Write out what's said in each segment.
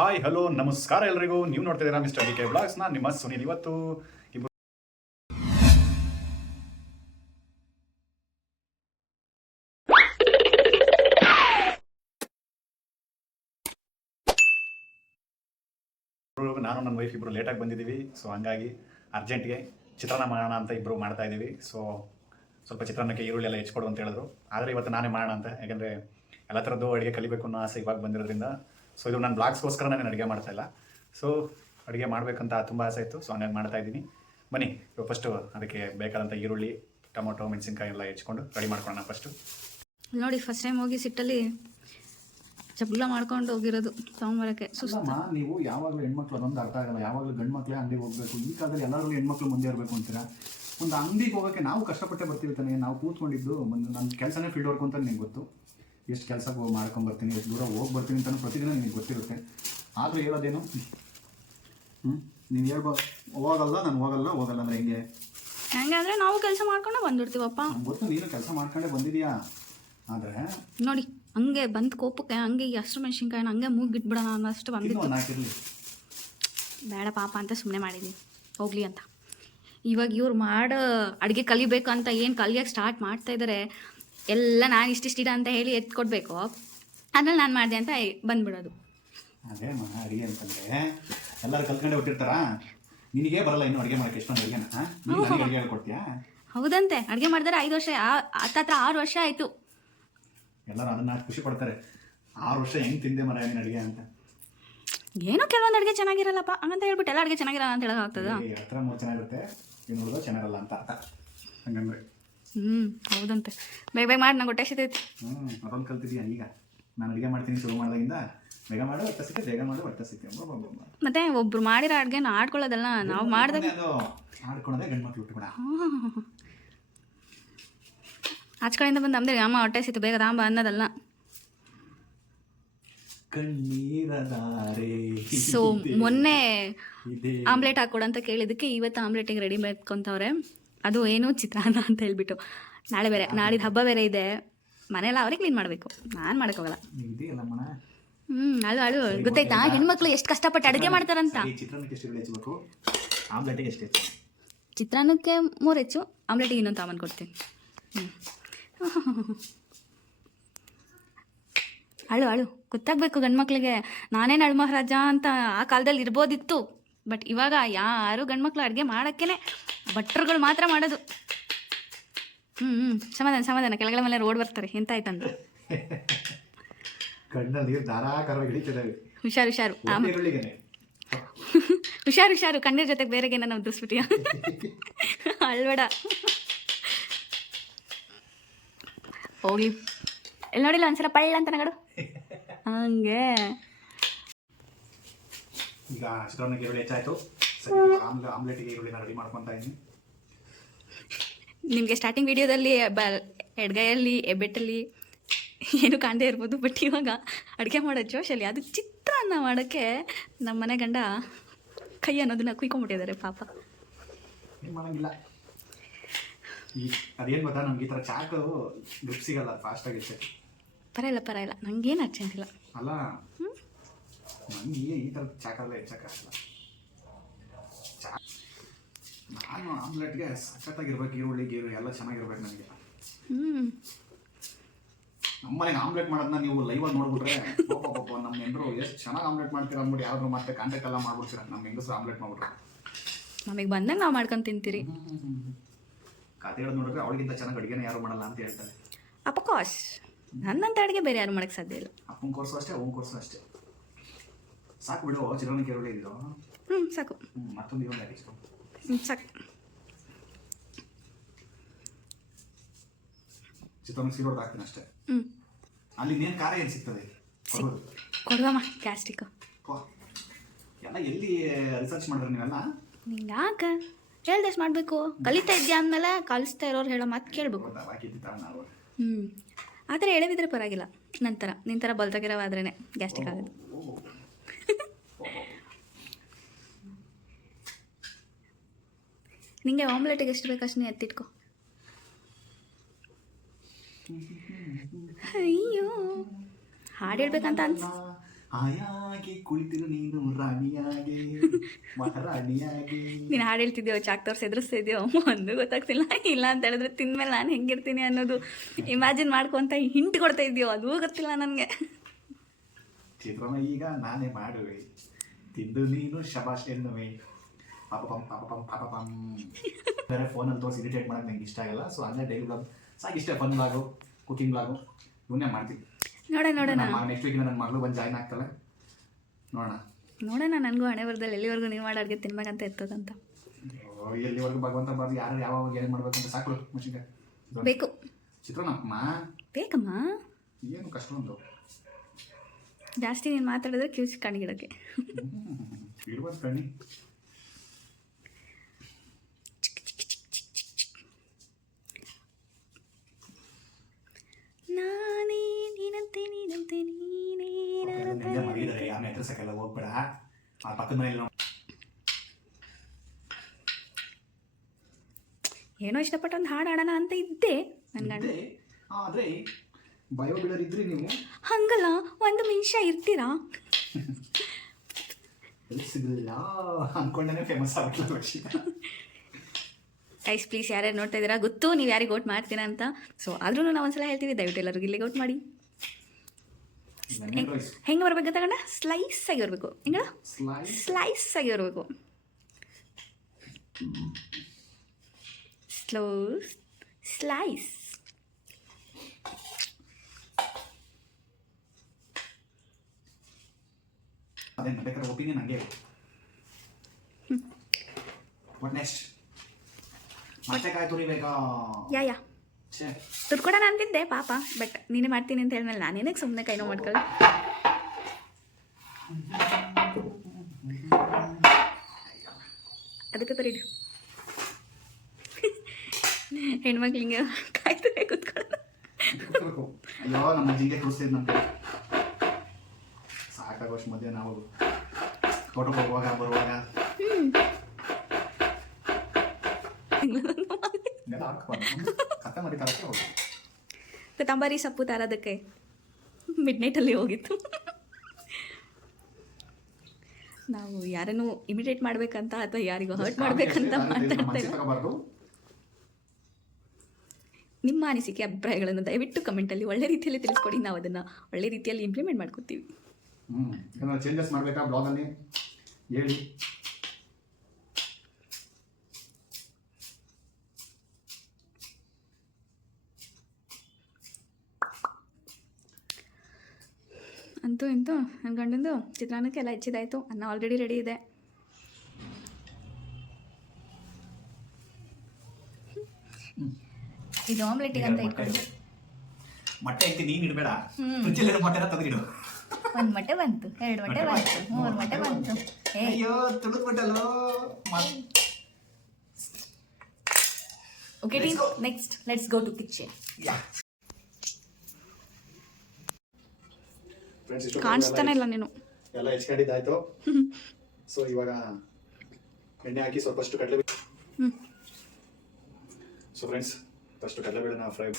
Hi hello ನಮಸ್ಕಾರ ಎಲ್ರಿಗೂ. ನೀವು ನೋಡ್ತಿದ್ದೀರಾ ಮಿಸ್ಟರ್ ಡಿ ಕೆ ಬ್ಲಾಗ್ಸ್. ನಾನು ನಿಮ್ಮ ಸುನಿಲ್. ಇವತ್ತು ಇಬ್ಬರು ನಾನು ನನ್ನ ವೈಫ್ ಇಬ್ಬರು ಲೇಟಾಗಿ ಬಂದಿದ್ದೀವಿ. ಸೊ ಹಂಗಾಗಿ ಅರ್ಜೆಂಟ್ಗೆ ಚಿತ್ರಾನ್ನ ಮಾಡೋಣ ಅಂತ ಇಬ್ಬರು ಮಾಡ್ತಾ ಇದ್ದೀವಿ. ಸೊ ಸ್ವಲ್ಪ ಚಿತ್ರಾನ್ನಕ್ಕೆ ಈರುಳ್ಳಿ ಎಲ್ಲ ಹೆಚ್ಕೊಡು ಅಂತ ಹೇಳಿದ್ರು. ಆದರೆ ಇವತ್ತು ನಾನೇ ಮಾಡೋಣ ಅಂತ, ಯಾಕೆಂದರೆ ಎಲ್ಲ ಥರದ್ದು ಅಡುಗೆ ಕಲಿಬೇಕು ಅನ್ನೋ ಆಸೆ ಇವಾಗ ಬಂದಿರೋದ್ರಿಂದ. ಸೊ ಇದು ನನ್ನ ಬ್ಲಾಗ್ಸ್ಗೋಸ್ಕರ ನಾನು ಅಡುಗೆ ಮಾಡ್ತಾ ಇಲ್ಲ. ಸೊ ಅಡುಗೆ ಮಾಡಬೇಕಂತ ತುಂಬ ಆಸೆ ಇತ್ತು. ಸೊ ಹಂಗಾಗಿ ಮಾಡ್ತಾ ಇದ್ದೀನಿ. ಬನ್ನಿ ಫಸ್ಟು ಅದಕ್ಕೆ ಬೇಕಾದಂಥ ಈರುಳ್ಳಿ, ಟೊಮೊಟೊ, ಮೆಣಸಿನ್ಕಾಯಿ ಎಲ್ಲ ಹೆಚ್ಕೊಂಡು ರೆಡಿ ಮಾಡ್ಕೊಳ್ಳೋಣ. ಫಸ್ಟು ನೋಡಿ, ಫಸ್ಟ್ ಟೈಮ್ ಹೋಗಿ ಸಿಟ್ಟಲ್ಲಿ ಜಗಳ ಮಾಡ್ಕೊಂಡು ಹೋಗಿರೋದು ತಗೊಂಬರಕ್ಕೆ ಸುಸ್ತು. ನೀವು ಯಾವಾಗಲೂ ಹೆಣ್ಮಕ್ಳು ಅದೊಂದು ಅರ್ಥ ಆಗಲ್ಲ. ಯಾವಾಗಲೂ ಗಂಡು ಮಕ್ಕಳೇ ಅಂಗಡಿಗೆ ಹೋಗಬೇಕು. ಈ ಕಾಲದಲ್ಲಿ ಎಲ್ಲರೂ ಹೆಣ್ಮಕ್ಳು ಮುಂದೆ ಇರಬೇಕು ಅಂತೀರಾ. ಒಂದು ಅಂಗಡಿಗೆ ಹೋಗೋಕ್ಕೆ ನಾವು ಕಷ್ಟಪಟ್ಟೆ ಬರ್ತೀವಿ ತಾನೆ. ನಾವು ಕೂತ್ಕೊಂಡಿದ್ದು ನನ್ನ ಕೆಲಸನೇ ಫೀಲ್ಡ್ ವರ್ಕ್ ಅಂತ ನಿಮಗೆ ಗೊತ್ತು. ಎಷ್ಟು ಕೆಲಸಕ್ಕೆ ಮಾಡ್ಕೊಂಬರ್ತೀನಿ, ಎಷ್ಟು ದೂರ ಹೋಗಿ ಬರ್ತೀನಿ ಅಂತ ಪ್ರತಿದಿನ ನಿಮಗೆ ಗೊತ್ತಿರುತ್ತೆ. ಆದರೂ ಹೇಳೋದೇನು, ನೀನು ಹೇಳ್ಬೋದು ಹೋಗಲ್ಲ, ನಾನು ಹೋಗಲ್ಲ ಅಂದರೆ ಹೆಂಗೆ? ಹೆಂಗಂದ್ರೆ ನಾವು ಕೆಲಸ ಮಾಡ್ಕೊಂಡು ಬಂದ್ಬಿಡ್ತೀವಪ್ಪ. ಗೊತ್ತು ನೀನು ಕೆಲಸ ಮಾಡ್ಕೊಂಡೇ ಬಂದಿದೀಯಾ. ಆದರೆ ನೋಡಿ, ಹಂಗೆ ಬಂದು ಕೋಪಕ್ಕೆ ಹಂಗೆ ಹಸಿರು ಮೆಣಸಿನ್ಕಾಯಿನ ಹಂಗೆ ಮೂಗಿಟ್ಬಿಡೋಣ ಅನ್ನೋಷ್ಟು ಬಂದಿತ್ತು. ಬೇಡ ಪಾಪ ಅಂತ ಸುಮ್ಮನೆ ಮಾಡಿದ್ವಿ, ಹೋಗ್ಲಿ ಅಂತ. ಇವಾಗ ಇವ್ರು ಮಾಡೋ ಅಡುಗೆ ಕಲಿಬೇಕು ಅಂತ ಏನು ಕಲಿಯೋಕ್ಕೆ ಸ್ಟಾರ್ಟ್ ಮಾಡ್ತಾ ಇದ್ದಾರೆ. ಎಲ್ಲ ನಾನು ಇಷ್ಟಿಷ್ಟ ಅಂತ ಹೇಳಿ ಎತ್ಕೊಡ್ಬೇಕು, ಅದ್ರಲ್ಲಿ ನಾನು ಮಾಡಿದೆ ಅಂತ ಬಂದ್ಬಿಡೋದು. ಅದೇ ಅಡುಗೆ ಅಂತಂದರೆ ಎಲ್ಲರೂ ಕಲ್ತ್ಕೊಂಡೆ ಹುಟ್ಟಿರ್ತಾರ. ನಿನಗೇ ಬರಲ್ಲ ಇನ್ನು ಅಡುಗೆ ಮಾಡೋಕ್ಕೆ. ಎಷ್ಟೊಂದು ಅಡುಗೆ ಕೊಡ್ತೀಯಾ? ಹೌದಂತೆ, ಅಡುಗೆ ಮಾಡಿದ್ರೆ 5 ವರ್ಷ, ಹತ್ತತ್ರ 6 ವರ್ಷ ಆಯಿತು. ಎಲ್ಲರೂ ಅದನ್ನ ಖುಷಿ ಪಡ್ತಾರೆ. 6 ವರ್ಷ ಹೆಂಗೆ ತಿಂದೆ ಮರ ಏನು ಅಡುಗೆ ಅಂತ. ಏನೋ ಕೆಲವೊಂದು ಅಡುಗೆ ಚೆನ್ನಾಗಿರಲ್ಲಪ್ಪ ಹಂಗಂತ ಹೇಳ್ಬಿಟ್ಟು ಎಲ್ಲ ಅಡುಗೆ ಚೆನ್ನಾಗಿರಲ್ಲ ಅಂತ ಹೇಳೋಕ್ಕಾಗ್ತದ? ಹತ್ರ 3 ಚೆನ್ನಾಗಿರುತ್ತೆ, ಇನ್ನು ಉಳಿದೋ ಚೆನ್ನಾಗಿರಲ್ಲ ಅಂತ ಅರ್ಥ. ಹಂಗಂದ್ರೆ ಹೌದಂತೆ. ಬೇಗ ಮಾಡಿ ನಂಗೆ ಹೊಟ್ಟೆ ಸಿಗ್ತೈತಿ. ಅದೊಂದು ಕಲ್ತಿದ್ಯಾ ಈಗ. ನಾನು ಅಡುಗೆ ಮಾಡ್ತೀನಿ ಶುರು ಮಾಡಿದಾಗಿಂದ ಬೇಗ ಮಾಡಿ ಹೊಟ್ಟೆ ಸಿಕ್ಕೆ, ಬೇಗ ಮಾಡಿ ಹೊಟ್ಟೆ ಸಿಕ್ಕೆ. ಮತ್ತೆ ಒಬ್ರು ಮಾಡಿರೋ ಅಡುಗೆನ ಆಡ್ಕೊಳ್ಳೋದಲ್ಲ, ನಾವು ಮಾಡಿದಾಗ ಅದು ಆಡ್ಕೊಳ್ಳೋದೇ ಗಂಡು ಮಕ್ಳು ಹುಟ್ಟುಕೊಡ. ಆಚ ಕಡೆಯಿಂದ ಬಂದು ನಮ್ದೇ ಅಮ್ಮ ಹೊಟ್ಟೆ ಸಿತ್ತು ಬೇಗ ತಾಂಬ ಅನ್ನೋದಲ್ಲ. ಸೊ ಮೊನ್ನೆ ಆಮ್ಲೆಟ್ ಹಾಕೊಡು ಅಂತ ಕೇಳಿದ್ದಕ್ಕೆ ಇವತ್ತು ಆಮ್ಲೆಟಿಗೆ ರೆಡಿ ಮಾಡ್ಕೊತವ್ರೆ. ಅದು ಏನು ಚಿತ್ರಾನ್ನ ಅಂತ ಹೇಳ್ಬಿಟ್ಟು. ನಾಳೆ ಬೇರೆ, ನಾಳಿದ್ದು ಹಬ್ಬ ಬೇರೆ ಇದೆ. ಮನೆಯೆಲ್ಲ ಅವ್ರಿಗೆ ಕ್ಲೀನ್ ಮಾಡಬೇಕು, ನಾನು ಮಾಡೋಕ್ಕೋಗಲ್ಲ. ಅಳು ಗೊತ್ತಾಯ್ತಾ ಹೆಣ್ಮಕ್ಳು ಎಷ್ಟು ಕಷ್ಟಪಟ್ಟು ಅಡುಗೆ ಮಾಡ್ತಾರಂತ. ಚಿತ್ರಾನ್ನಕ್ಕೆ 3 ಹೆಚ್ಚು, ಆಮ್ಲೆಟಿಗೆ ಇನ್ನೊಂದು ತಾಮನ್ ಕೊಡ್ತೀನಿ. ಅಳು ಗೊತ್ತಾಗಬೇಕು ಗಂಡ್ಮಕ್ಳಿಗೆ. ನಾನೇನು ಅಳ್ಮಹಾರಾಜ ಅಂತ ಆ ಕಾಲದಲ್ಲಿ ಇರ್ಬೋದಿತ್ತು. ಬಟ್ ಇವಾಗ ಯಾರು ಗಂಡ್ಮಕ್ಳು ಅಡುಗೆ ಮಾಡೋಕ್ಕೇ ಭಟ್ರುಗಳು ಮಾತ್ರ ಮಾಡೋದು. ಸಮಾಧಾನ ಕೆಳಗಡೆ ಮೇಲೆ ರೋಡ್ ಬರ್ತಾರೆ ಎಂತ ಆಯ್ತಂತ. ಹುಷಾರು ಕಣ್ಣೀರ್ ಜೊತೆಗೆ ಬೇರೆಗೆ ನಾವು ಉದ್ದಿಸ್ಬಿಟ್ಟಿಯ. ಅಳ್ಬೇಡ, ಹೋಗ್ಲಿ. ಎಲ್ಲಿ ನೋಡಿಲ್ಲ ಒಂದ್ಸಲ ಪಳ್ಳ ಅಂತ ನಗಡು ಹಂಗೆ. ಈಗ ಚಿತ್ರಾನ್ನಕ್ಕೆ ಈರುಳ್ಳಿ ಹೆಚ್ಚಾಯಿತು. ಆಮ್ಲೆಟ್ಗೆ ಈರುಳ್ಳಿನ ರೆಡಿ ಮಾಡ್ಕೊತಾ ಇದ್ದೀನಿ. ನಿಮಗೆ ಸ್ಟಾರ್ಟಿಂಗ್ ವಿಡಿಯೋದಲ್ಲಿ ಎಡಗೈಯಲ್ಲಿ ಎಬ್ಬೆಟ್ಟಲ್ಲಿ ಏನು ಕಾಣದೇ ಇರ್ಬೋದು. ಬಟ್ ಇವಾಗ ಅಡುಗೆ ಮಾಡೋ ಜೋಶಲ್ಲಿ ಅದು ಚಿತ್ರಾನ್ನ ಮಾಡೋಕ್ಕೆ ನಮ್ಮ ಮನೆ ಗಂಡ ಕೈ ಅನ್ನೋದನ್ನ ಕುಯ್ಕೊಂಡ್ಬಿಟ್ಟಿದ್ದಾರೆ ಪಾಪ. ಏನು ಮಾಡೋಂಗಿಲ್ಲ. ಅದೇನು ಗೊತ್ತಾ, ನಮ್ಗೆ ಈ ಥರ ಚಾಕು ಗ್ರಿಪ್ ಸಿಗಲ್ಲ ಫಾಸ್ಟಾಗಿ. ಪರವಾಗಿಲ್ಲ ನಂಗೇನು ಅರ್ಜೆಂಟ್ ಇಲ್ಲ. ಅಲ್ಲ ನನಗೆ ಈ ಥರ ಚಾಕಲ್ಲ ಹೆಚ್ಚಕ್ಕಾಗಲ್ಲ. ನಾನು ಆಮ್ಲೆಟ್ಗೆ ಸಖತ್ತಾಗಿರ್ಬೇಕು, ಈರುಳ್ಳಿ ಎಲ್ಲ ಚೆನ್ನಾಗಿರ್ಬೇಕು ನನಗೆ. ನಮ್ಮನೆಗೆ ಆಮ್ಲೆಟ್ ಮಾಡೋದನ್ನ ನೀವು ಲೈವಾಗಿ ನೋಡ್ಬಿಟ್ರೆ ನಮ್ಮ ಹೆಂಗರು ಎಷ್ಟು ಚೆನ್ನಾಗಿ ಆಮ್ಲೆಟ್ ಮಾಡ್ತೀರ ಅಂದ್ಬಿಟ್ಟು ಯಾರಾದ್ರೂ ಮತ್ತೆ ಕಾಂಟ್ಯಾಕ್ಟ್ ಎಲ್ಲ ಮಾಡ್ಬಿಡ್ತೀರ. ನಮ್ಮ ಹೆಂಗಸರು ಆಮ್ಲೆಟ್ ಮಾಡ್ಬಿಟ್ರೆ ನಮಗೆ ಬಂದಾಗ ನಾವು ಮಾಡ್ಕೊಂಡು ತಿಂತೀರಿ. ಕತೆ ಹೇಳೋದು ನೋಡಿದ್ರೆ ಅವಳಿಗಿಂತ ಚೆನ್ನಾಗಿ ಅಡುಗೆನ ಯಾರು ಮಾಡಲ್ಲ ಅಂತ ಹೇಳ್ತಾರೆ. ಅಪಕೋಸ್ ನನ್ನಂತ ಅಡುಗೆ ಬೇರೆ ಯಾರು ಮಾಡೋಕ್ಕೆ ಸಾಧ್ಯ ಇಲ್ಲ. ಅಪ್ಪನ ಕೋರ್ಸು ಅಷ್ಟೇ, ಅವನ ಕೋರ್ಸು ಅಷ್ಟೇ. ಸಾಕು ಬಿಡು. ಚಿತ್ರಾನ್ನಕ್ಕೆ ಈರುಳ್ಳಿ ಇದ್ದು ಸಾಕು. ಮತ್ತೊಂದು ಈರುಳ್ಳಿ ಹಾಕಿಸ್ಕೊ. ಸಾಕು. ಚಿತ್ರಾನ್ನ ಸೀರೋದು ಹಾಕ್ತೀನಿ ಅಷ್ಟೇ. ಅಲ್ಲಿ ಇನ್ನೇನು ಖಾರ ಏನು ಸಿಗ್ತದೆ ಕೊಡುವಮ್ಮ ಗ್ಯಾಸ್ಟ್ರಿಕ್ ಎಲ್ಲ ಎಲ್ಲಿ ರಿಸರ್ಚ್ ಮಾಡಿದ್ರೆ ನೀವೆಲ್ಲ? ನಿಂಗೆ ಯಾಕ ಹೇಳ್ದಷ್ಟು ಮಾಡಬೇಕು. ಕಲಿತಾ ಇದ್ಯಾ ಅಂದಮೇಲೆ ಕಲಿಸ್ತಾ ಇರೋರು ಹೇಳೋ ಮಾತು ಕೇಳಬೇಕು. ಆ ಥರ ಎಳೆವಿದ್ರೆ ಪರವಾಗಿಲ್ಲ. ನಿನ್ನ ಥರ ಬಲ್ತಾಗಿರೋವಾದ್ರೇ ಗ್ಯಾಸ್ಟ್ರಿಕ್ ಆಗೋದು. ನಿಂಗೆ ಆಮ್ಲೆಟಿಗೆ ಎಷ್ಟು ಬೇಕಷ್ಟು ನೀ ಎತ್ತಿಟ್ಕೊ. ಅಯ್ಯೋ, ಹಾಡು ಹೇಳ್ಬೇಕಂತ ಆಯಾಗಿರುವಾಗ ಹಾಕಿ ಕುಳಿತಿರು ನೀನು ರಾಣಿಯಾಗೆ ಮಹಾರಾಣಿಯಾಗೆ. ನೀನು ಹಾಡು ಹೇಳ್ತಿದ್ಯೋ, ಚಾಕ್ ತೋರ್ಸಿ ಎದುರಿಸ್ತಿದ್ಯೋ ಒಂದು ಗೊತ್ತಾಗ್ತಿಲ್ಲ. ಇಲ್ಲ ಅಂತ ಹೇಳಿದ್ರೆ ತಿಂದ್ಮೇಲೆ ನಾನು ಹೆಂಗಿರ್ತೀನಿ ಅನ್ನೋದು ಇಮ್ಯಾಜಿನ್ ಮಾಡ್ಕೊಂತ ಹಿಂಟ್ ಕೊಡ್ತಾ ಇದೆಯೋ ಅದು ಗೊತ್ತಿಲ್ಲ ನನಗೆ. ಚಿತ್ರಾನ್ನ ಈಗ ನಾನೇ ಮಾಡುವೆ, ತಿಂದು ನೀನು ಶಬಾಷ್ ಎನ್ನುವೆ. ಪಾಪಪಂ ಪಾಪಪಂ ಪಾಪಪಂ. ಬೇರೆ ಫೋನಲ್ಲಿ ತೋರಿಸಿ ಇರಿಟೇಟ್ ಮಾಡೋದು ನಂಗೆ ಇಷ್ಟ ಆಗಲ್ಲ. ಸೊ ಅಲ್ಲೇ ಡೈಲಿ ಬ್ಲಾಗ್ ಸಾಕಿಷ್ಟೇ, ಫನ್ ಬ್ಲಾಗು, ಕುಕಿಂಗ್ ಬ್ಲಾಗು ಇವನ್ನೇ ಮಾಡ್ತೀವಿ. ನೋಡೋಣ ನೆಕ್ಸ್ಟ್ ವೀಕಿಂದ ನನ್ನ ಮಗಳು ಬಂದು ಜಾಯ್ನ್ ಆಗ್ತಾಳೆ, ನೋಡೋಣ. ನನಗೂ ಹಣೆ ಬರ್ದಲ್ಲಿ ಎಲ್ಲಿವರೆಗೂ ನೀವು ಮಾಡಿ ಅಡುಗೆ ತಿನ್ಬೇಕಂತ ಇರ್ತದಂತ. ಎಲ್ಲಿವರೆಗೂ ಭಗವಂತ ಬಾರ್ದು ಯಾರು ಯಾವಾಗ ಏನು ಮಾಡ್ಬೇಕಂತ ಸಾಕು ಮನುಷ್ಯಗೆ ಬೇಕು. ಚಿತ್ರಾನ್ನಮ್ಮ ಬೇಕಮ್ಮ, ಏನು ಕಷ್ಟ ಒಂದು ಜಾಸ್ತಿ ನೀನು ಮಾತಾಡಿದ್ರೆ ಕಿವಿಸಿ ಕಣ್ಗಿಡಕ್ಕೆ. ಇಡ್ಬೋದು ಕಣ್ಣಿ. ನಾನೇ ನೀನಂತೆ ನೀನಂತೆ ನೀನೇ ಯಾರನ್ನ ಎದುರಿಸಕ್ಕೆಲ್ಲ ಹೋಗ್ಬೇಡ. ಆ ಪಕ್ಕದ ಮನೇಲಿ ಏನೋ ಇಷ್ಟಪಟ್ಟು ಒಂದು ಹಾಡು ಆಡೋಣ ಅಂತ ಇದ್ದೆ ನನ್ನ ಗಂಡ. ಆದರೆ ಬಯೋ ಬಿಡರ್ ಇದ್ರಿ ನೀವು. ಹಂಗಲ್ಲ, ಒಂದು ನಿಮಿಷ ಇರ್ತೀರಾ? ಸಿಗಲಿಲ್ಲ ಅಂದ್ಕೊಂಡೇ ಫೇಮಸ್ ಆಗ್ಬಿಟ್ಲ ವರ್ಷಿಕ. ಗೈಸ್ ಪ್ಲೀಸ್ ಯಾರ್ಯಾರು ನೋಡ್ತಾ ಇದ್ದೀರಾ, ಗೊತ್ತು ನೀವು ಯಾರಿಗೆ ಓಟ್ ಮಾಡ್ತೀರಾ ಅಂತ. ಸೊ ಆದ್ರೂ ನಾವು ಒಂದ್ಸಲ ಹೇಳ್ತೀವಿ, ದಯವಿಟ್ಟು ಎಲ್ಲರಿಗೂ ಇಲ್ಲಿಗೆ ಓಟ್ ಮಾಡಿ. ಹೆಂಗೆ ಬರ್ಬೇಕು ತಗೊಂಡ ಸ್ಲೈಸ್ ಆಗಿ ಬರಬೇಕು. ಹೆಂಗ ಸ್ಲೈಸ್ ಆಗಿ ಬರಬೇಕು. Slow slice. ಅದೇ ಬೇಕಾದ್ರೆ ಒಪಿನಿಯನ್ ಹಂಗೆ. What next? ಮತ್ತೆ ಕಾಯಿ ತುರಿಬೇಕಾ? ಯಾ ದುಡ್ಡು ಕೊಡೋಣ ಅಂತಿದ್ದೆ ಪಾಪ, ಬಟ್ ನೀನೇ ಮಾಡ್ತೀನಿ ಅಂತ ಹೇಳಿದ್ಮೇಲೆ ನಾನೇನಕ್ಕೆ ಸುಮ್ಮನೆ ಕೈನೋ ಮಾಡ್ಕೊಳ್ಳಿ. ಅದು ಪೇಪರ್ ಇಡು. ಹೆಣ್ಮಕ್ಳು ಹಿಂಗೆ ಕಾಯ್ತಾರೆ ಕೂತ್ಕೊಳ್ಳೋದು. ಅಯ್ಯೋ ನಮ್ಮ ಜಿಂಗೆ ಕೂರಿಸ್ತಿದ್ದು ನಮ್ಮ ಕೈ ಸಾಕಾಗೋಷ್ಟು ಮಧ್ಯೆ ನಾವು ತೋಟಕ್ಕೆ ಹೋಗುವಾಗ ಬರುವಾಗ ಕೊತ್ತಂಬರಿ ಸೊಪ್ಪು ತರೋದಕ್ಕೆ ಮಿಡ್ ನೈಟಲ್ಲಿ ಹೋಗಿತ್ತು. ನಾವು ಯಾರನ್ನು ಇಮಿಟೇಟ್ ಮಾಡ್ಬೇಕಂತ ಅಥವಾ ಯಾರಿಗೂ ಹರ್ಟ್ ಮಾಡ್ಬೇಕಂತ ಮಾತಾಡ್ತೇವೆ. ನಿಮ್ಮ ಅನಿಸಿಕೆ ಅಭಿಪ್ರಾಯಗಳನ್ನು ದಯವಿಟ್ಟು ಕಮೆಂಟಲ್ಲಿ ಒಳ್ಳೆ ರೀತಿಯಲ್ಲಿ ತಿಳಿಸ್ಕೊಡಿ, ನಾವು ಅದನ್ನು ಒಳ್ಳೆ ರೀತಿಯಲ್ಲಿ ಇಂಪ್ಲಿಮೆಂಟ್ ಮಾಡ್ಕೊತೀವಿ. ಚೇಂಜಸ್ ಮಾಡಬೇಕಾ ಬ್ಲಾಗಲ್ಲಿ ಹೇಳಿ. ಅಂತೂ ಇಂತೂ ನನ್ನ ಗಂಡಂದು ಚಿತ್ರಾನ್ನಕ್ಕೆ ಎಲ್ಲ ಹೆಚ್ಚಿದಾಯಿತು. ಅನ್ನ ಆಲ್ರೆಡಿ ರೆಡಿ ಇದೆ. ಇದು ಆಮ್ಲೆಟಿಗೆ ಅಂತ ಇಟ್ಕೊಂಡು ಮೊಟ್ಟೆ ಐತಿ, ನೀನು ಇಡಬೇಡ, ಫ್ರಿಜ್ಜಲ್ಲಿ ಮೊಟ್ಟೆನ ತೆಗೆದಿಡು. ಒಂದು ಮೊಟ್ಟೆ ಬಂತು, 2 ಮೊಟ್ಟೆ ಬಂತು, 3 ಮೊಟ್ಟೆ ಬಂತು. ಅಯ್ಯೋ ತುಳಿದ್ಬಿಟ್ಟಲ್ಲೋ. Okay team, next let's go to kitchen. ಕಾಣಿಸ್ತಾನೆ ಇಲ್ಲ ನೀನು. ಎಲ್ಲ ಹೆಚ್ಕೊಂಡಿದ್ದಾಯ್ತು. ಸೊ ಇವಾಗ ಎಣ್ಣೆ ಹಾಕಿ ಸ್ವಲ್ಪಷ್ಟು ಕಡಲೆಬೇಳೆ. ಸೊ ಫ್ರೆಂಡ್ಸ್, ಫಸ್ಟ್ ಕಡಲೆಬೇಳೆನ ಫ್ರೈ.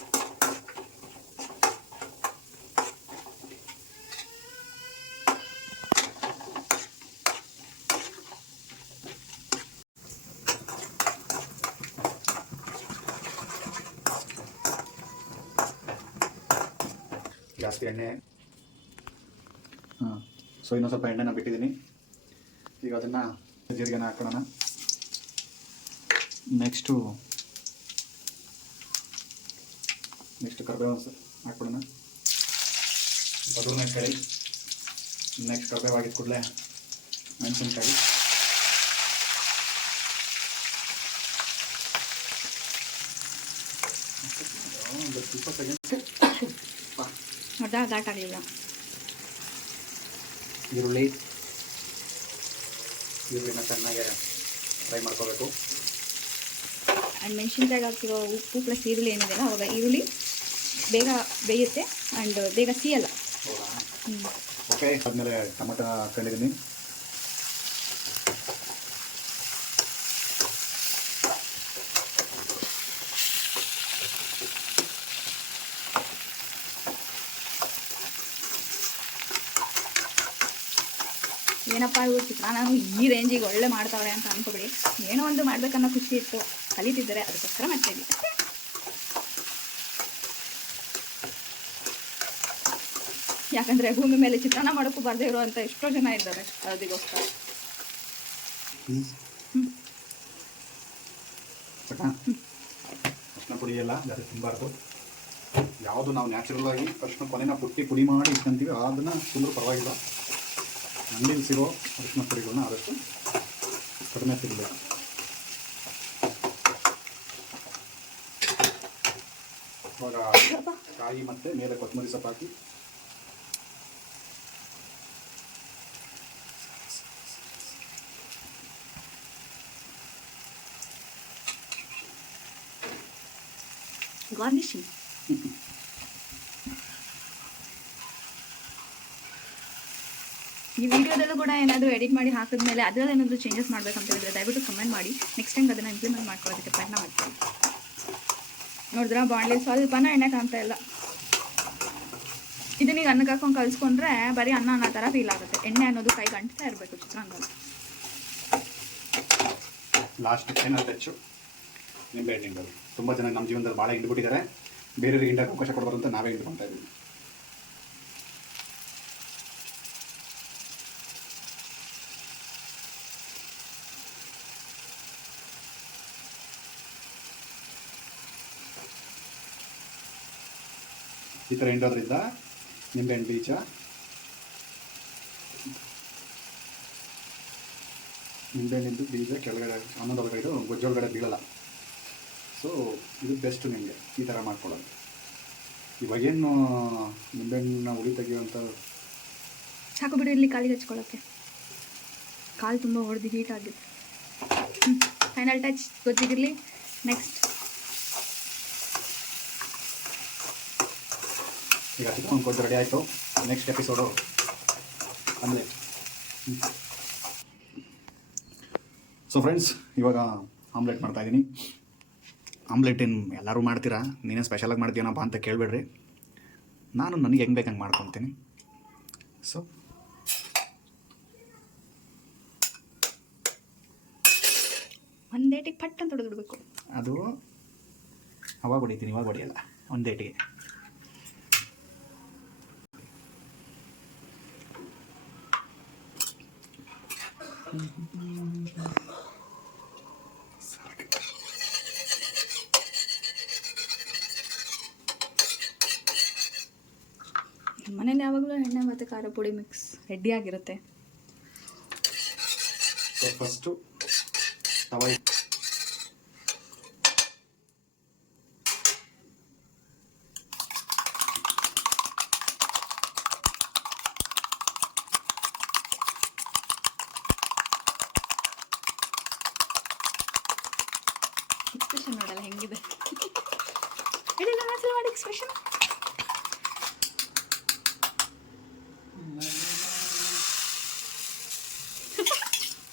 ಜಾಸ್ತಿ ಎಣ್ಣೆ. ಸೊ ಇನ್ನೊಂದು ಸ್ವಲ್ಪ ಎಣ್ಣೆನ ಬಿಟ್ಟಿದ್ದೀನಿ. ಈಗ ಅದನ್ನು ಜೀರಿಗೆನ ಹಾಕೊಳ್ಳೋಣ. ನೆಕ್ಸ್ಟ್ ಕರಿಬೇವು ಹಾಕ್ಬಿಡೋಣ. ಬದನೆಕಾಯಿ. ನೆಕ್ಸ್ಟ್ ಕರಿಬೇವು ಆಗಿದ ಕೂಡಲೇ ಮೆಣಸಿನ್ಕಾಯಿ. ಸ್ವಲ್ಪ ಸೆಕೆಂಡ್ ಘಾಟ್ ಆಗಲಿಲ್ಲ. ಈರುಳ್ಳಿನ ಚೆನ್ನಾಗಿ ಫ್ರೈ ಮಾಡ್ಕೋಬೇಕು. ಆ್ಯಂಡ್ ಮೆಣಸಿನ್ಕಾಯಿಗೆ ಹಾಕಿರೋ ಉಪ್ಪು ಪ್ಲಸ್ ಈರುಳ್ಳಿ ಏನಿದೆ ಅವಾಗ ಈರುಳ್ಳಿ ಬೇಗ ಬೇಯುತ್ತೆ ಆ್ಯಂಡ್ ಬೇಗ ಸಿಯಲ್ಲ. ಓಕೆ, ಆದಮೇಲೆ ಟೊಮೆಟೊ ಹಾಕೊಂಡಿದ್ದೀನಿ. ಏನಪ್ಪ ಇವ್ರು ಚಿತ್ರಾನ್ನನು ಈ ರೇಂಜಿಗೆ ಒಳ್ಳೆ ಮಾಡ್ತಾವ್ರೆ ಅಂತ ಅನ್ಕೋಬೇಡಿ. ಏನೋ ಒಂದು ಮಾಡ್ಬೇಕನ್ನೋ ಖುಷಿ ಇತ್ತು, ಕಲಿತಿದ್ದಾರೆ, ಅದಕ್ಕೋಸ್ಕರ ಮಾಡ್ತಾಯಿದ್ವಿ ಅಷ್ಟೇ. ಯಾಕಂದರೆ ಭೂಮಿ ಮೇಲೆ ಚಿತ್ರಾನ್ನ ಮಾಡೋಕ್ಕೂ ಬರದೇ ಇರುವಂಥ ಎಷ್ಟೋ ಜನ ಇದ್ದಾರೆ ಅದಕ್ಕೋಸ್ಕರ. ಅರ್ಶಿನ ಪುಡಿ ಎಲ್ಲ ಜಾಸ್ತಿ ತಿನ್ನಬಾರ್ದು. ಯಾವುದು ನಾವು ನ್ಯಾಚುರಲ್ ಆಗಿ ಅರ್ಶಿನ ಕೊನೆನ ಪುಟ್ಟಿ ಪುಡಿ ಮಾಡಿ ಇಟ್ಕೊಂತೀವಿ ಅದನ್ನು ತಿಂದರೂ ಪರವಾಗಿಲ್ಲ. ಅಂಗಡಿಯಲ್ಲಿ ಸಿಗೋ ಅರಿಶಿನ ಪುಡಿಗಳನ್ನ ಆದಷ್ಟು ಕಡಿಮೆ ತಿನ್ನಬೇಕು. ಇವಾಗ ಕಾಯಿ ಮತ್ತು ಮೇಲೆ ಕೊತ್ತಂಬರಿ ಸೊಪ್ಪು ಹಾಕಿ ಗಾರ್ನಿಶಿಂಗ್. ಈ ವಿಡಿಯೋದಲ್ಲೂ ಕೂಡ ಏನಾದರೂ ಎಡಿಟ್ ಮಾಡಿ ಹಾಕಿದ್ಮೇಲೆ ಅದರಲ್ಲಿ ಏನಾದರೂ ಚೇಂಜಸ್ ಮಾಡಬೇಕಂತ ಹೇಳಿದ್ರೆ ದಯವಿಟ್ಟು ಕಮೆಂಟ್ ಮಾಡಿ. ನೆಕ್ಸ್ಟ್ ಟೈಮ್ ಅದನ್ನು ಇಂಪ್ಲಿಮೆಂಟ್ ಮಾಡ್ಕೊಳ್ಳೋದಕ್ಕೆ ಪ್ರಯತ್ನ ಮಾಡ್ತೀನಿ. ನೋಡಿದ್ರೆ ಬಾಣಲಿ ಸ್ವಲ್ಪನ ಎಣ್ಣೆ ಕಾಣ್ತಾ ಇಲ್ಲ. ಇದನ್ನೀಗ ಅನ್ನಕ್ಕೆ ಹಾಕೊಂಡು ಕಲಿಸ್ಕೊಂಡ್ರೆ ಬರೀ ಅನ್ನ ಥರ ಫೀಲ್ ಆಗುತ್ತೆ. ಎಣ್ಣೆ ಅನ್ನೋದು ಕೈಗೆ ಅಂಟ್ತಾ ಇರಬೇಕು ಚಿತ್ರಾನ್ನದಲ್ಲಿ. ಲಾಸ್ಟ್ ಫೈನಲ್ ಟಚ್ಚು ನಿಂಬೆಹಣ್ಣು ಹಿಂಡೋದು. ತುಂಬ ಜನ ನಮ್ಮ ಜೀವನದಲ್ಲಿ ಭಾಳ ಹಿಂಡ್ಬಿಟ್ಟಿದ್ದಾರೆ. ಬೇರೆಯವ್ರಿಗೆ ಹಿಂಡಕ್ಕೆ ಅವಕಾಶ ಕೊಡಬಾರ್ದು ಅಂತ ನಾವೇ ಹಿಂಡ್ಕೊತಾ ಇದ್ದೀವಿ. ಈ ಥರ ಹಿಂಡೋದ್ರಿಂದ ನಿಂಬೆಹಣ್ಣು ಬೀಜ ನಿಂಬೆಹಣ್ಣಿಂದು ಬೀಜ ಕೆಳಗಡೆ ಅನ್ನದೊಳಗಡೆ ಇದು ಗೊಜ್ಜೊಳಗಡೆ ಬೀಳಲ್ಲ. ಸೊ ಇದು ಬೆಸ್ಟ್ ನಿಮಗೆ ಈ ಥರ ಮಾಡ್ಕೊಳ್ಳೋದು. ಇವಾಗೇನು ನಿಂಬೆಹಣ್ಣನ್ನ ಉಳಿ ತೆಗೆಯುವಂಥ ಸಾಕು ಬಿಡಿ, ಇಲ್ಲಿ ಕಾಲಿಗೆ ಹಚ್ಕೊಳ್ಳೋಕ್ಕೆ. ಕಾಲು ತುಂಬ ಹೊಡೆದು ಹೀಟ್ ಆಗಿದೆ. Final touch ಗೊತ್ತಿಗಿರಲಿ. ನೆಕ್ಸ್ಟ್ ಈಗ ಚಿತ್ರಾನ್ನ ಗೊಜ್ಜು ರೆಡಿ ಆಯಿತು. Next episode omelette. So friends, ಇವಾಗ ಆಮ್ಲೆಟ್ ಮಾಡ್ತಾಯಿದ್ದೀನಿ. ಆಮ್ಲೆಟ್ ಏನು ಎಲ್ಲರೂ ಮಾಡ್ತೀರಾ, ನೀನೇ ಸ್ಪೆಷಲಾಗಿ ಮಾಡ್ತೀನಪ್ಪ ಅಂತ ಕೇಳಬೇಡ್ರಿ. ನಾನು ನನಗೆ ಹೆಂಗೆ ಬೇಕಂಗೆ ಮಾಡ್ಕೊತೀನಿ. ಸೊ ಒಂದೇಟಿಗೆ ಪಟ್ ಅಂತ ಹೊಡೆದ್ಬಿಡ್ಬೇಕು. ಅದು ಅವಾಗ ಹೊಡಿತೀನಿ, ಇವಾಗ ಹೊಡಿಯಲ್ಲ. ಒಂದೇಟಿಗೆ ಮನೇಲಿ ಯಾವಾಗಲೂ ಎಣ್ಣೆ ಮತ್ತು ಖಾರ ಪುಡಿ ಮಿಕ್ಸ್ ರೆಡಿಯಾಗಿರುತ್ತೆ. ಸೊ ಫಸ್ಟು ತವ ಎಕ್ಸ್ಪ್ರೆಷನ್ ನೋಡಲ್ಲ ಹೆಂಗಿದೆ. ಹೇಳಿಲ್ಲ ಒಂದ್ಸಲ ಮಾಡಿ ಎಕ್ಸ್ಪ್ರೆಷನ್.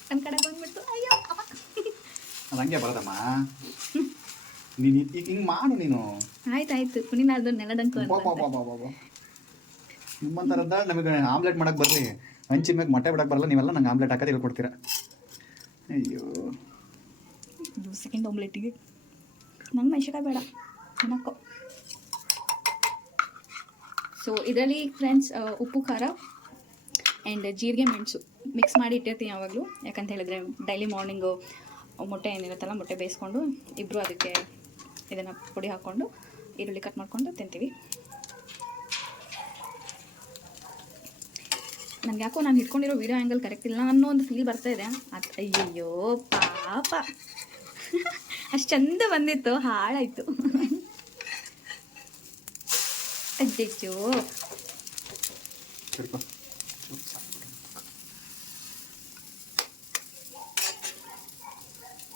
ನನ್ನ ಕಡೆ ಬಂದ್ಬಿಟ್ಟು ಅಯ್ಯೋ ಅದು ಹಂಗೆ ಬರೋದಮ್ಮ. ನೀನು ಈಗ ಹಿಂಗೆ ಮಾಡು ನೀನು. ಆಯ್ತಾಯ್ತು, ಕುಣಿನಾರ್ದು ನೆಲದಂಕು ನಿಮ್ಮಂಥರದ್ದ ನಮಗೆ ಆಮ್ಲೆಟ್ ಮಾಡೋಕ್ಕೆ ಬರಲಿ, ಹಂಚಿನ ಮ್ಯಾಗ ಮೊಟ್ಟೆ ಬಿಡಕ್ಕೆ ಬರಲ್ಲ. ನೀವೆಲ್ಲ ನಂಗೆ ಆಮ್ಲೆಟ್ ಹಾಕೋದು ಹೇಳ್ಕೊಡ್ತೀರಾ. ಅಯ್ಯೋ, ಸೆಕೆಂಡ್ ಆಮ್ಲೆಟಿಗೆ ನಂಗೆ ಮೆಣಸಿನ್ಕಾಯಿ ಬೇಡ ತಿನ್ನಕ್ಕೋ. ಸೊ ಇದರಲ್ಲಿ ಫ್ರೆಂಡ್ಸ್ ಉಪ್ಪು ಖಾರ ಆ್ಯಂಡ್ ಜೀರಿಗೆ ಮೆಣಸು ಮಿಕ್ಸ್ ಮಾಡಿ ಇಟ್ಟಿರ್ತೀನಿ ಯಾವಾಗಲೂ. ಯಾಕಂತ ಹೇಳಿದ್ರೆ ಡೈಲಿ ಮಾರ್ನಿಂಗು ಮೊಟ್ಟೆ ಏನಿರುತ್ತಲ್ಲ, ಮೊಟ್ಟೆ ಬೇಯಿಸ್ಕೊಂಡು ಇಬ್ಬರು ಅದಕ್ಕೆ ಇದನ್ನು ಪುಡಿ ಹಾಕ್ಕೊಂಡು ಈರುಳ್ಳಿ ಕಟ್ ಮಾಡಿಕೊಂಡು ತಿಂತೀವಿ. ನನಗೆ ಯಾಕೋ ನಾನು ಹಿಡ್ಕೊಂಡಿರೋ ವೀಡಿಯೋ ಆ್ಯಂಗಲ್ ಕರೆಕ್ಟ್ ಇಲ್ಲ ಅನ್ನೋ ಒಂದು ಫೀಲ್ ಬರ್ತಾ ಇದೆ. ಅದು ಅಯ್ಯಯ್ಯೋ ಪಾಪ, ಅಷ್ಟು ಚಂದ ಬಂದಿತ್ತು, ಹಾಳಾಯಿತು. ಅಜ್ಜೋ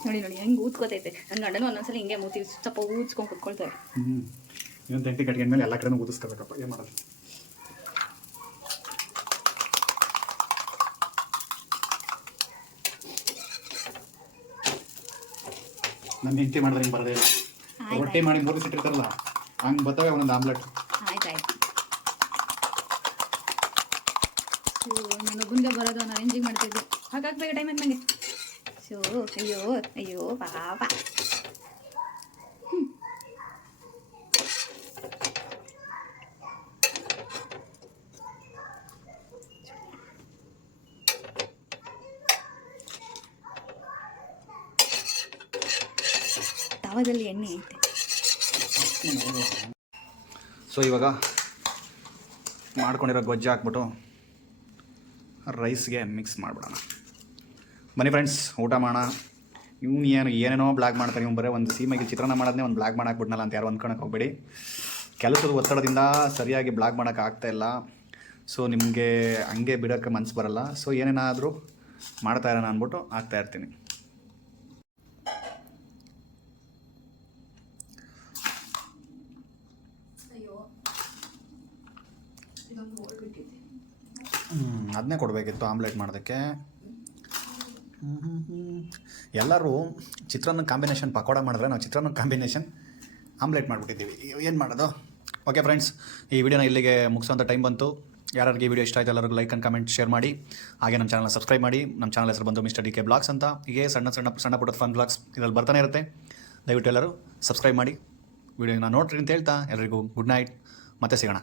ನೋಡಿ ನೋಡಿ ಹೆಂಗೆ ಊದ್ಕೋತೈತೆ. ನನ್ನ ಗಂಡನೂ ಒಂದೊಂದ್ಸಲ ಹಿಂಗೆ ಮೂತಿ ಸ್ವಲ್ಪ ಊದ್ಸ್ಕೊಂಡು ಕುತ್ಕೊಳ್ತಾರೆ. ಇನ್ನೊಂದು ತಂಟಿ ಕಟ್ಗೆ ಮೇಲೆ ಎಲ್ಲ ಕಡೆ ಊದಿಸ್ಕೋಬೇಕಪ್ಪ, ಏನು ಮಾಡೋದು. ನನ್ನ ಹೆಂಡತಿ ಮಾಡಿದ್ರೆ ಹಿಂಗೆ ಬರೋದೇ ಇಲ್ಲ. ರೊಟ್ಟಿ ಮಾಡಿ 3 ದಿವಸ ಇಟ್ಟಿರ್ತಾರಲ್ಲ, ಹಂಗೆ ಬರ್ತವೆ ಒಂದೊಂದು ಆಮ್ಲೆಟ್. ಆಯ್ತಾಯ್ತು. ನಾನು ಗುಂಗೆ ಬರೋದು ಅನ್ನೋ ರೇಂಜಿಗೆ ಮಾಡ್ತಿದ್ದೆ. ಹಾಗಾಗ್ಬೇಕು ಟೈಮ್ ಆಯ್ತು ನನಗೆ. ಶೋ ಅಯ್ಯೋ ಅಯ್ಯೋ ಪಾಪ. ತವದಲ್ಲಿ ಎಣ್ಣೆ ಐತೆ. ಸೊ ಇವಾಗ ಮಾಡ್ಕೊಂಡಿರೋ ಗೊಜ್ಜು ಹಾಕ್ಬಿಟ್ಟು ರೈಸ್ಗೆ ಮಿಕ್ಸ್ ಮಾಡಿಬಿಡೋಣ. ಬನ್ನಿ ಫ್ರೆಂಡ್ಸ್, ಊಟ ಮಾಡೋಣ. ಇವ್ನು ಏನೇನೋ ಬ್ಲಾಗ್ ಮಾಡ್ತಾನೆ. ಇವ್ನು ಬರೀ ಒಂದು ಸೀಮೆಗೆ ಚಿತ್ರಾನ್ನ ಮಾಡೋದನ್ನೇ ಒಂದು ಬ್ಲಾಗ್ ಮಾಡಾಕ್ಬಿಟ್ನಲ್ಲ ಅಂತ ಯಾರು ಅಂದ್ಕೊಳಕ್ಕೆ ಹೋಗ್ಬೇಡಿ. ಕೆಲಸದ ಒತ್ತಡದಿಂದ ಸರಿಯಾಗಿ ಬ್ಲಾಗ್ ಮಾಡೋಕ್ಕೆ ಆಗ್ತಾಯಿಲ್ಲ. ಸೊ ನಿಮಗೆ ಹಂಗೆ ಬಿಡೋಕ್ಕೆ ಮನಸ್ಸು ಬರಲ್ಲ. ಸೊ ಏನೇನಾದರೂ ಮಾಡ್ತಾ ಇರೋಣ ಅಂದ್ಬಿಟ್ಟು ಆಗ್ತಾಯಿರ್ತೀನಿ. ಅದನ್ನೇ ಕೊಡಬೇಕಿತ್ತು ಆಮ್ಲೆಟ್ ಮಾಡೋದಕ್ಕೆ. ಎಲ್ಲರೂ ಚಿತ್ರಾನ್ನ ಕಾಂಬಿನೇಷನ್ ಪಕೋಡ ಮಾಡಿದ್ರೆ ನಾವು ಚಿತ್ರಾನ್ನ ಕಾಂಬಿನೇಷನ್ ಆಮ್ಲೆಟ್ ಮಾಡಿಬಿಟ್ಟಿದ್ದೀವಿ. ಏನು ಮಾಡೋದು? ಓಕೆ ಫ್ರೆಂಡ್ಸ್, ಈ ವಿಡಿಯೋನ ಇಲ್ಲಿಗೆ ಮುಗಿಸೋಂಥ ಟೈಮ್ ಬಂತು. ಯಾರಿಗೆ ಈ ವಿಡಿಯೋ ಇಷ್ಟ ಆಯಿತು ಎಲ್ಲರಿಗೂ ಲೈಕ್ ಆ್ಯಂಡ್ ಕಮೆಂಟ್ ಶೇರ್ ಮಾಡಿ. ಹಾಗೆ ನಮ್ಮ ಚಾನಲ್ನ ಸಬ್ಸ್ಕ್ರೈಬ್ ಮಾಡಿ. ನಮ್ಮ ಚಾನಲ್ ಹೆಸರು ಬಂದು ಮಿಸ್ಟರ್ DK ಬ್ಲಾಗ್ಸ್ ಅಂತ. ಹೀಗೆ ಸಣ್ಣ ಪುಟ್ಟ ಫನ್ ಬ್ಲಾಗ್ಸ್ ಇದರಲ್ಲಿ ಬರ್ತಾನೆ ಇರುತ್ತೆ. ದಯವಿಟ್ಟು ಎಲ್ಲರೂ ಸಬ್ಸ್ಕ್ರೈಬ್ ಮಾಡಿ, ವಿಡಿಯೋನ ನೋಡ್ರಿ ಅಂತ ಹೇಳ್ತಾ ಎಲ್ಲರಿಗೂ ಗುಡ್ ನೈಟ್. ಮತ್ತೆ ಸಿಗೋಣ.